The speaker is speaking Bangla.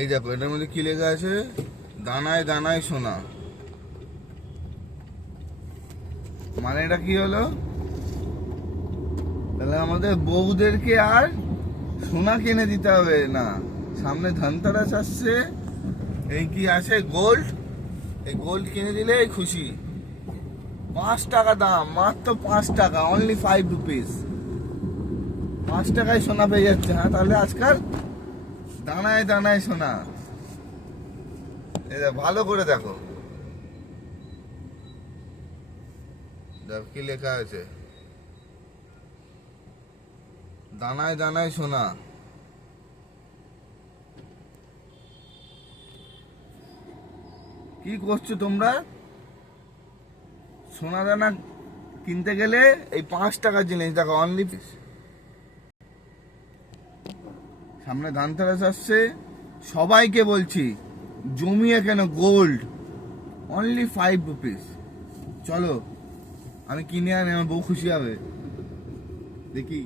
এই দেখো এটার মধ্যে কি লেখা আছে, দানায় দানায় সোনা। মানে এটা কি হলো, তাহলে আমাদের বউদেরকে আর সোনা কিনে দিতে হবে না। সামনে ধনতেরাস আসছে, এই কি আছে গোল্ড, এই গোল্ড কিনে দিলে খুশি। 5 টাকা দাম, মাত্র 5 টাকা, অনলি 5 রুপিস। 5 টাকায় সোনা পেয়ে যাচ্ছে। হ্যাঁ, তাহলে আজকাল দানায় দানায় সোনা। ভালো করে দেখো, দেখো কি লেখা আছে, দানায় দানায় সোনা। কি করছো তোমরা? সোনা দানা কিনতে গেলে এই 5 টাকার জিনিস দেখো, অনলি। সামনে ধনতেরাস আসছে, সবাইকে বলছি জমিয়ে কেন গোল্ড, অনলি 5 রুপিস। চলো আমি কিনে আনি, আমার বউ খুশি হবে। দেখি